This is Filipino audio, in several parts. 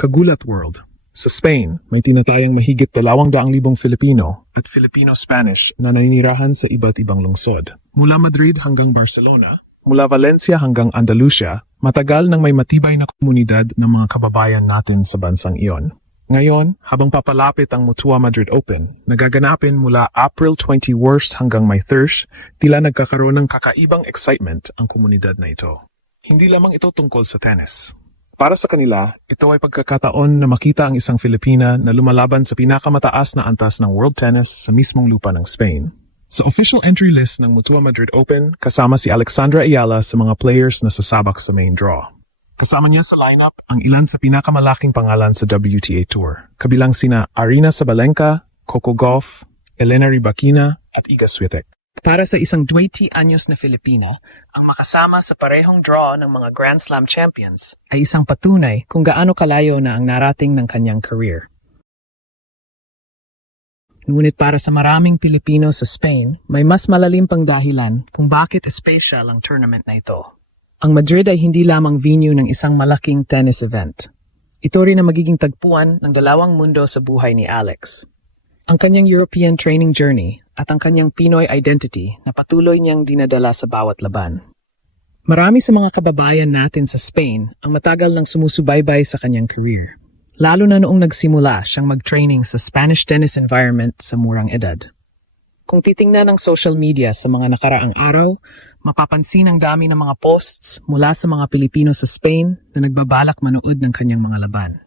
Kagulat World. Sa Spain, may tinatayang mahigit 200,000 Filipino at Filipino-Spanish na naninirahan sa iba't ibang lungsod. Mula Madrid hanggang Barcelona, mula Valencia hanggang Andalusia, matagal nang may matibay na komunidad ng mga kababayan natin sa bansang iyon. Ngayon, habang papalapit ang Mutua Madrid Open, nagaganapin mula April 21 hanggang May 30, tila nagkakaroon ng kakaibang excitement ang komunidad na ito. Hindi lamang ito tungkol sa tennis. Para sa kanila, ito ay pagkakataon na makita ang isang Filipina na lumalaban sa pinakamataas na antas ng World Tennis sa mismong lupa ng Spain. Sa official entry list ng Mutua Madrid Open, kasama si Alexandra Ayala sa mga players na sasabak sa main draw. Kasama niya sa lineup ang ilan sa pinakamalaking pangalan sa WTA Tour, kabilang sina Arina Sabalenka, Coco Gauff, Elena Rybakina at Iga Swiatek. Para sa isang 20 anyos na Filipina, ang makasama sa parehong draw ng mga Grand Slam champions ay isang patunay kung gaano kalayo na ang narating ng kanyang career. Ngunit para sa maraming Pilipino sa Spain, may mas malalim pang dahilan kung bakit special ang tournament na ito. Ang Madrid ay hindi lamang venue ng isang malaking tennis event. Ito rin ang magiging tagpuan ng dalawang mundo sa buhay ni Alex. Ang kanyang European training journey at ang kanyang Pinoy identity na patuloy niyang dinadala sa bawat laban. Marami sa mga kababayan natin sa Spain ang matagal nang sumusubaybay sa kanyang career, lalo na noong nagsimula siyang mag-training sa Spanish tennis environment sa murang edad. Kung titingnan ang social media sa mga nakaraang araw, mapapansin ang dami ng mga posts mula sa mga Pilipino sa Spain na nagbabalak manood ng kanyang mga laban.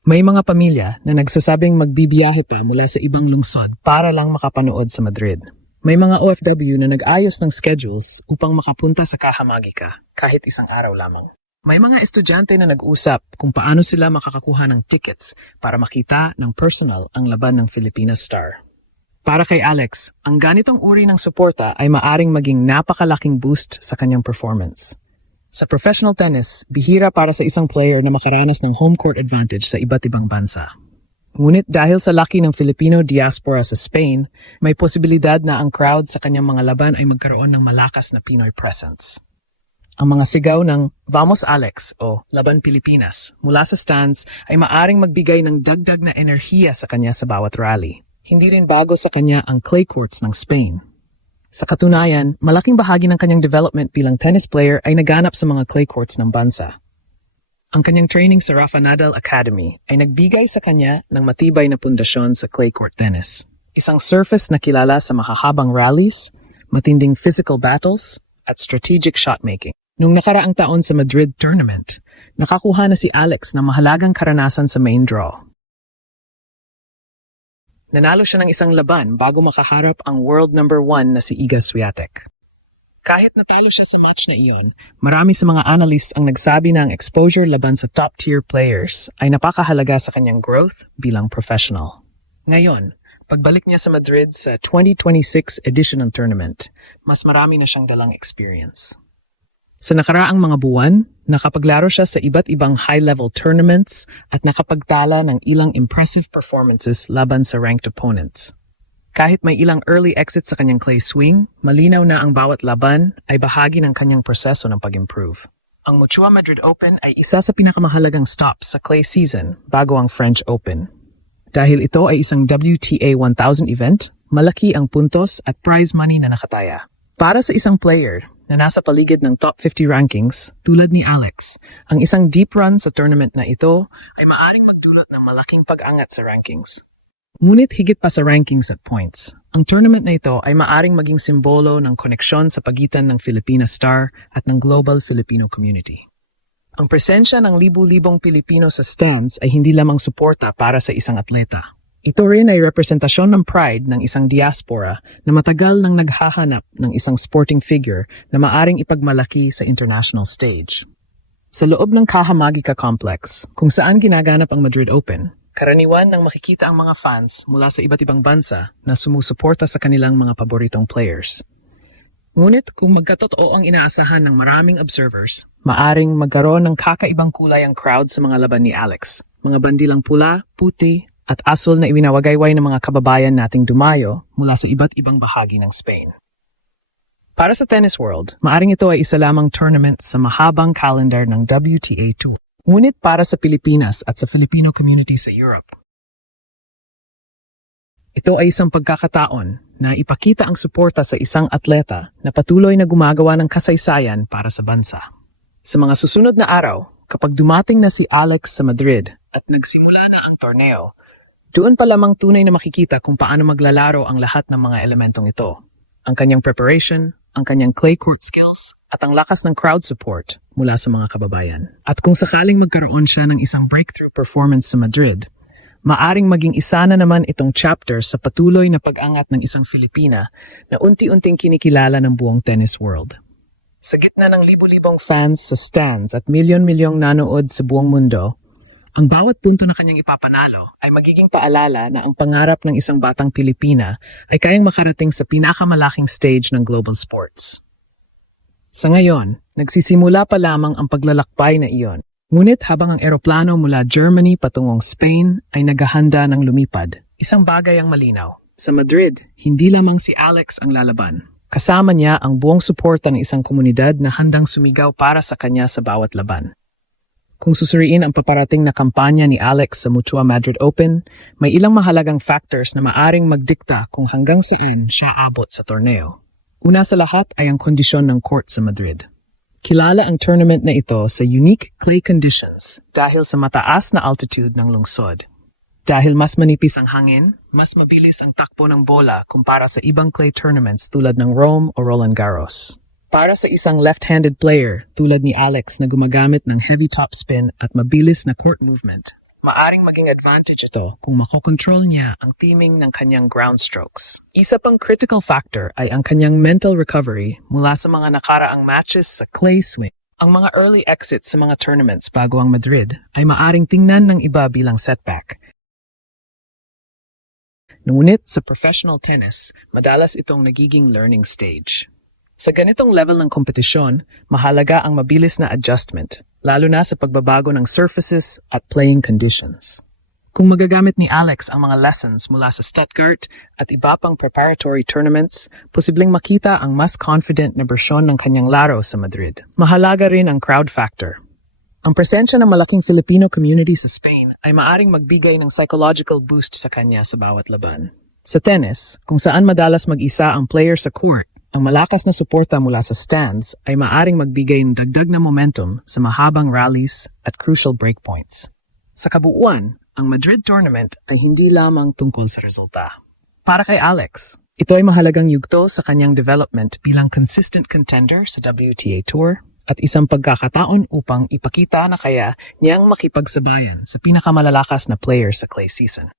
May mga pamilya na nagsasabing magbibiyahe pa mula sa ibang lungsod para lang makapanood sa Madrid. May mga OFW na nag-ayos ng schedules upang makapunta sa Caja Magica kahit isang araw lamang. May mga estudyante na nag-usap kung paano sila makakakuha ng tickets para makita ng personal ang laban ng Filipina star. Para kay Alex, ang ganitong uri ng suporta ay maaring maging napakalaking boost sa kanyang performance. Sa professional tennis, bihira para sa isang player na makaranas ng home court advantage sa iba't ibang bansa. Ngunit dahil sa laki ng Filipino diaspora sa Spain, may posibilidad na ang crowd sa kanyang mga laban ay magkaroon ng malakas na Pinoy presence. Ang mga sigaw ng "Vamos Alex" o "Laban Pilipinas" mula sa stands ay maaring magbigay ng dagdag na enerhiya sa kanya sa bawat rally. Hindi rin bago sa kanya ang clay courts ng Spain. Sa katunayan, malaking bahagi ng kanyang development bilang tennis player ay naganap sa mga clay courts ng bansa. Ang kanyang training sa Rafa Nadal Academy ay nagbigay sa kanya ng matibay na pundasyon sa clay court tennis. Isang surface na kilala sa makahabang rallies, matinding physical battles, at strategic shotmaking. Nung nakaraang taon sa Madrid tournament, nakakuha na si Alex ng mahalagang karanasan sa main draw. Nanalo siya ng isang laban bago makaharap ang world number 1 na si Iga Swiatek. Kahit natalo siya sa match na iyon, marami sa mga analysts ang nagsabi na ang exposure laban sa top-tier players ay napakahalaga sa kanyang growth bilang professional. Ngayon, pagbalik niya sa Madrid sa 2026 edition ng tournament, mas marami na siyang dalang experience. Sa nakaraang mga buwan, nakapaglaro siya sa iba't ibang high-level tournaments at nakapagtala ng ilang impressive performances laban sa ranked opponents. Kahit may ilang early exits sa kanyang clay swing, malinaw na ang bawat laban ay bahagi ng kanyang proseso ng pag-improve. Ang Mutua Madrid Open ay isa sa pinakamahalagang stops sa clay season bago ang French Open. Dahil ito ay isang WTA 1000 event, malaki ang puntos at prize money na nakataya. Para sa isang player na nasa paligid ng top 50 rankings, tulad ni Alex, ang isang deep run sa tournament na ito ay maaring magdulot ng malaking pag-angat sa rankings. Ngunit higit pa sa rankings at points, ang tournament na ito ay maaring maging simbolo ng koneksyon sa pagitan ng Filipina star at ng global Filipino community. Ang presensya ng libu-libong Pilipino sa stands ay hindi lamang suporta para sa isang atleta. Ito rin ay representasyon ng pride ng isang diaspora na matagal nang naghahanap ng isang sporting figure na maaring ipagmalaki sa international stage. Sa loob ng Caja Magica Complex, kung saan ginaganap ang Madrid Open, karaniwan nang makikita ang mga fans mula sa iba't ibang bansa na sumusuporta sa kanilang mga paboritong players. Ngunit kung magkatotoo ang inaasahan ng maraming observers, maaring magkaroon ng kakaibang kulay ang crowd sa mga laban ni Alex. Mga bandilang pula, puti, at asul na iwinawagayway ng mga kababayan nating dumayo mula sa iba't ibang bahagi ng Spain. Para sa tennis world, maaring ito ay isa lamang tournament sa mahabang calendar ng WTA Tour. Ngunit para sa Pilipinas at sa Filipino community sa Europe, ito ay isang pagkakataon na ipakita ang suporta sa isang atleta na patuloy na gumagawa ng kasaysayan para sa bansa. Sa mga susunod na araw, kapag dumating na si Alex sa Madrid at nagsimula na ang torneo, doon pa lamang tunay na makikita kung paano maglalaro ang lahat ng mga elementong ito. Ang kanyang preparation, ang kanyang clay court skills, at ang lakas ng crowd support mula sa mga kababayan. At kung sakaling magkaroon siya ng isang breakthrough performance sa Madrid, maaring maging isa na naman itong chapter sa patuloy na pag-angat ng isang Filipina na unti-unting kinikilala ng buong tennis world. Sa gitna ng libo-libong fans sa stands at milyon-milyong nanood sa buong mundo, ang bawat punto na kanyang ipapanalo ay magiging paalala na ang pangarap ng isang batang Pilipina ay kayang makarating sa pinakamalaking stage ng global sports. Sa ngayon, nagsisimula pa lamang ang paglalakbay na iyon. Ngunit habang ang eroplano mula Germany patungong Spain ay naghahanda ng lumipad, isang bagay ang malinaw. Sa Madrid, hindi lamang si Alex ang lalaban. Kasama niya ang buong suporta ng isang komunidad na handang sumigaw para sa kanya sa bawat laban. Kung susuriin ang paparating na kampanya ni Alex sa Mutua Madrid Open, may ilang mahalagang factors na maaring magdikta kung hanggang saan siya abot sa torneo. Una sa lahat ay ang kondisyon ng court sa Madrid. Kilala ang tournament na ito sa unique clay conditions dahil sa mataas na altitude ng lungsod. Dahil mas manipis ang hangin, mas mabilis ang takbo ng bola kumpara sa ibang clay tournaments tulad ng Rome o Roland Garros. Para sa isang left-handed player tulad ni Alex na gumagamit ng heavy topspin at mabilis na court movement, maaring maging advantage ito kung makokontrol niya ang timing ng kanyang ground strokes. Isa pang critical factor ay ang kanyang mental recovery mula sa mga nakaraang matches sa clay swing. Ang mga early exits sa mga tournaments bago ang Madrid ay maaring tingnan ng iba bilang setback. Ngunit sa professional tennis, madalas itong nagiging learning stage. Sa ganitong level ng kompetisyon, mahalaga ang mabilis na adjustment, lalo na sa pagbabago ng surfaces at playing conditions. Kung magagamit ni Alex ang mga lessons mula sa Stuttgart at iba pang preparatory tournaments, posibleng makita ang mas confident na bersyon ng kanyang laro sa Madrid. Mahalaga rin ang crowd factor. Ang presensya ng malaking Filipino community sa Spain ay maaring magbigay ng psychological boost sa kanya sa bawat laban. Sa tennis, kung saan madalas mag-isa ang player sa court, ang malakas na suporta mula sa stands ay maaring magbigay ng dagdag na momentum sa mahabang rallies at crucial breakpoints. Sa kabuuan, ang Madrid tournament ay hindi lamang tungkol sa resulta. Para kay Alex, ito ay mahalagang yugto sa kanyang development bilang consistent contender sa WTA Tour at isang pagkakataon upang ipakita na kaya niyang makipagsabayan sa pinakamalalakas na player sa clay season.